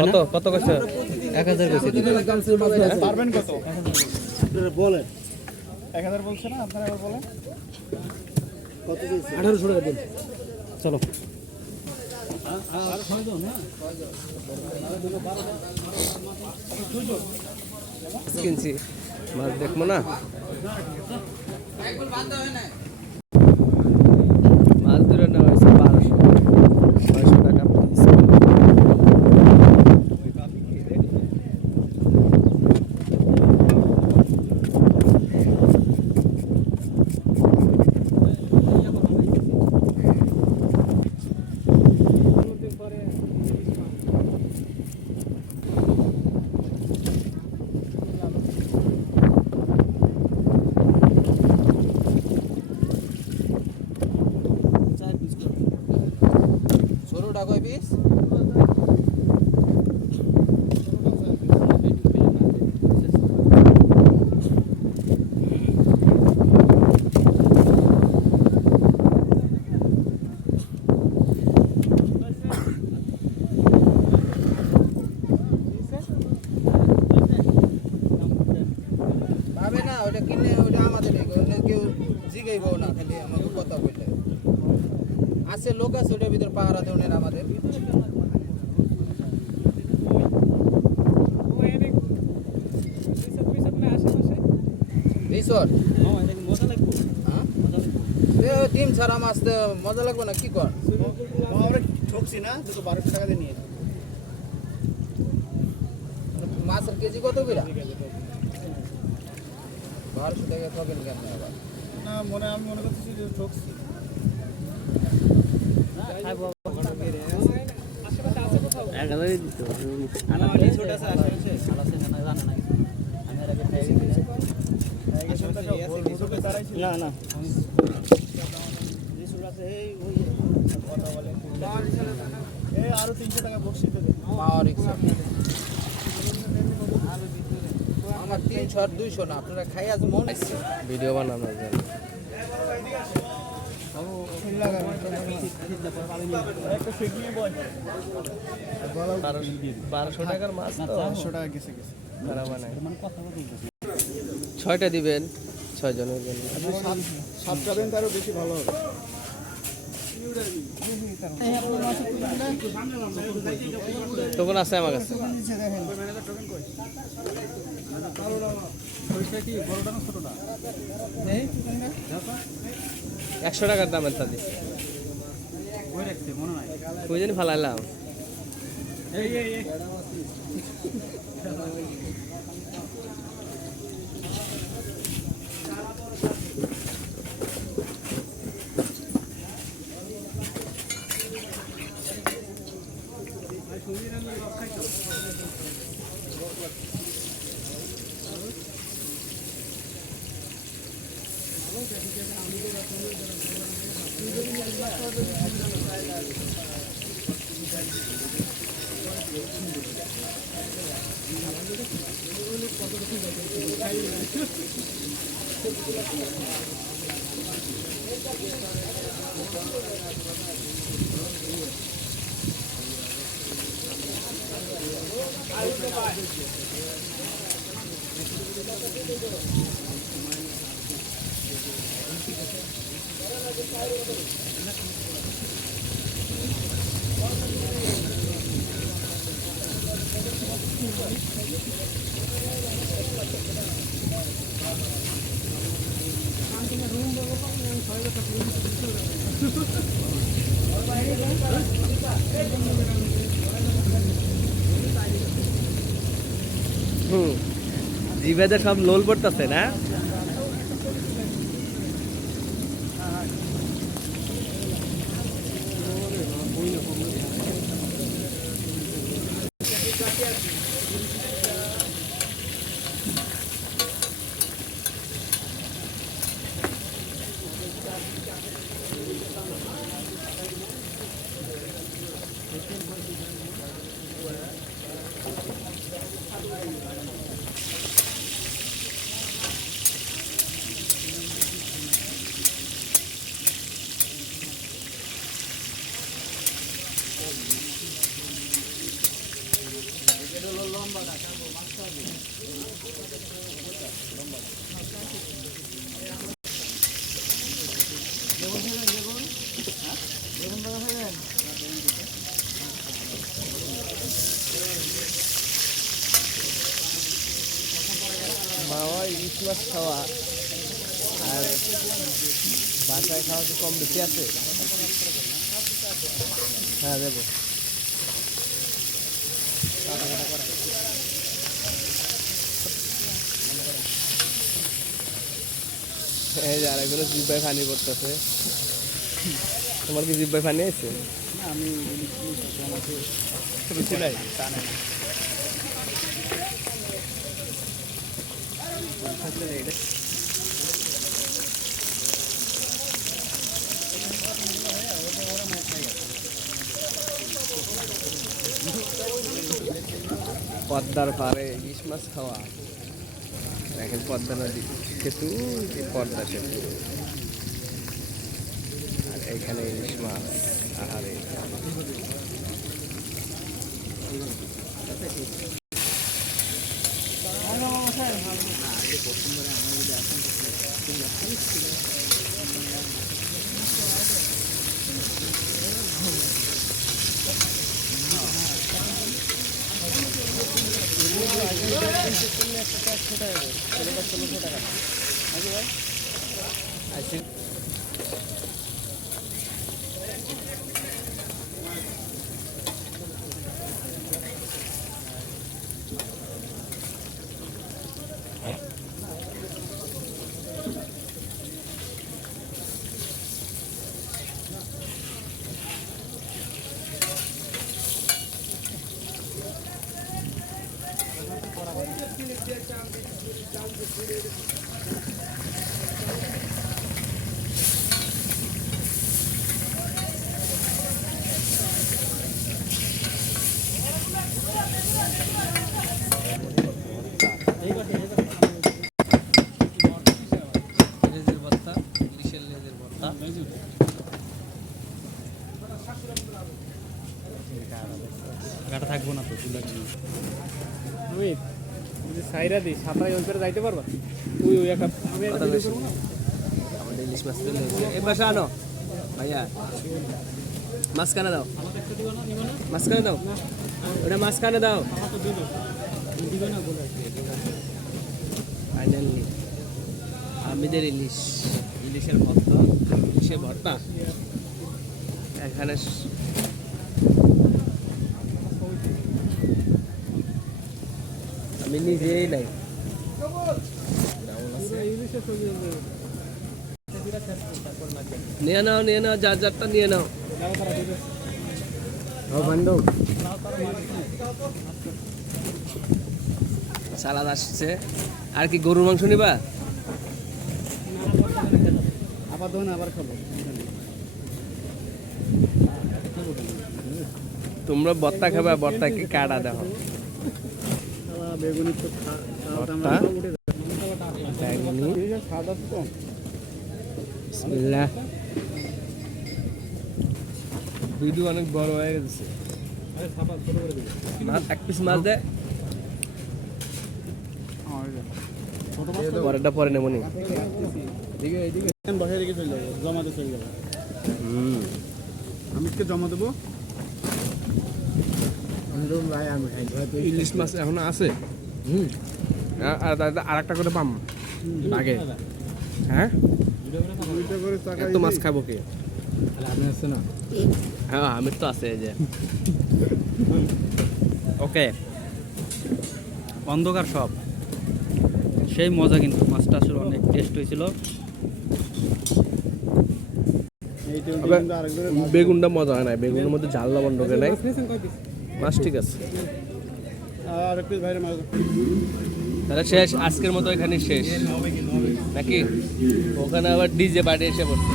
কত কত কইছ 1000 কইছি পারবেন কত বলেন 1000 বলছেন না আপনারা এবার বলেন কত দিয়েছে 1800 টাকা দিন চলো আর 6 জন না কিনছি মাছ দেখবো না মাছ ধরে নেওয়া হয়েছে 1200 টাকা পিস ওটা কিনে ওটা আমাদের কেউ জিগাইব না খালি আমাকে কথা বললে আছে লোক আছে ওটার ভিতর পাহারা দেওয়ার আমাদের ডিম ছাড়া মাছ মজা লাগবে না কি কর ঠকছি না 1200 টাকা দিয়ে নিয়ে মাছের কেজি কত করে 1200 টাকা খাবেন কেন আবার না আমি মনে করতেছি যে ঠকছি আরো 300 টাকা বকশিশ দেবে আমার 300 আর 200 না আপনারা খাই আজ মন আছে ভিডিও বানানোর জন্য 1200 টাকার মাছ তো 400 টাকা গেছে ছয়টা দিবেন 6 জনের জন্য 7টা দেন তারও বেশি ভালো হবে তখন আছে আমার কাছে 100 টাকার দামের তা দিচ্ছি ওই জন্য ফালাইলাম জিভেতে সব লোল পড়তেছে না ইলিশ মাছ খাওয়া আর বাসায় খাওয়া কি কম বেশি আছে? হ্যাঁ দেবো। এই যে আরেকগুলো জিব্বায় পানি পড়তেছে। তোমার কি জিব্বায় পানি আছে? আমি বেশি নাই। পদ্মার পাড়ে ইলিশ মাছ খাওয়া। দেখেন পদ্মা নদী সেতু, এই পদ্মা সেতু, আর এখানে ইলিশ মাছ। আহারে আচ্ছা, লেজের ভর্তা, ইলিশের লেজের ভর্তা। গাটা থাকবো না তো তুলে তুমি সাইরা দিই সাঁতার ওই করে যাইতে পারবা? ওই ওই একা আমি কথা বেশি। আমাদের ইলিশ মাছ তুলে হয়েছে। এই পাশে আনো ভাইয়া, মাঝখানে দাও, মাঝখানে দাও, ওটা মাঝখানে দাও। ফাইনালি আমাদের ইলিশ, ইলিশের ভর্তা, ইলিশের ভর্তা এখানে। আমি নিজেই নাই, নিয়ে নাও, নিয়ে নাও, যার যারটা নিয়ে নাও। সালাদ আসছে। আর কি গরুর মাংস নিবা? আবার দোন আবার খাবো। তোমরা ভর্তা খাবে, ভর্তা কি কাটা দেখো। বেগুনি তো ভর্তা, বেগুনি, খাওয়া দাওয়া কম। বিসমিল্লাহ। ভিডিও অনেক বড় হয়ে গেছে। এক পিস মাছ দে, পরেরটা পরে নেবো নি। বসে রেখে চলে যাবো, জমাতে চলে যাবো। আমি জমা দেবো। ইলিশ মাছ এখনো আছে। আর একটা করে পাম আগে। হ্যাঁ, এত মাছ খাবো কি? আমি আছে না। হ্যাঁ, আমি তো আছে এই যে। ওকে, অন্ধকার সব সেই মজা, কিন্তু মাছটা আসলে অনেক টেস্ট হয়েছিল। বেগুনটা মজা হয় না, বেগুনের মধ্যে ঝাল লবণ ঢোকে নাই। মাছ ঠিক আছে। তাহলে শেষ, আজকের মতো এখানে শেষ নাকি? ওখানে আবার ডিজে পার্টি এসে পড়ছে।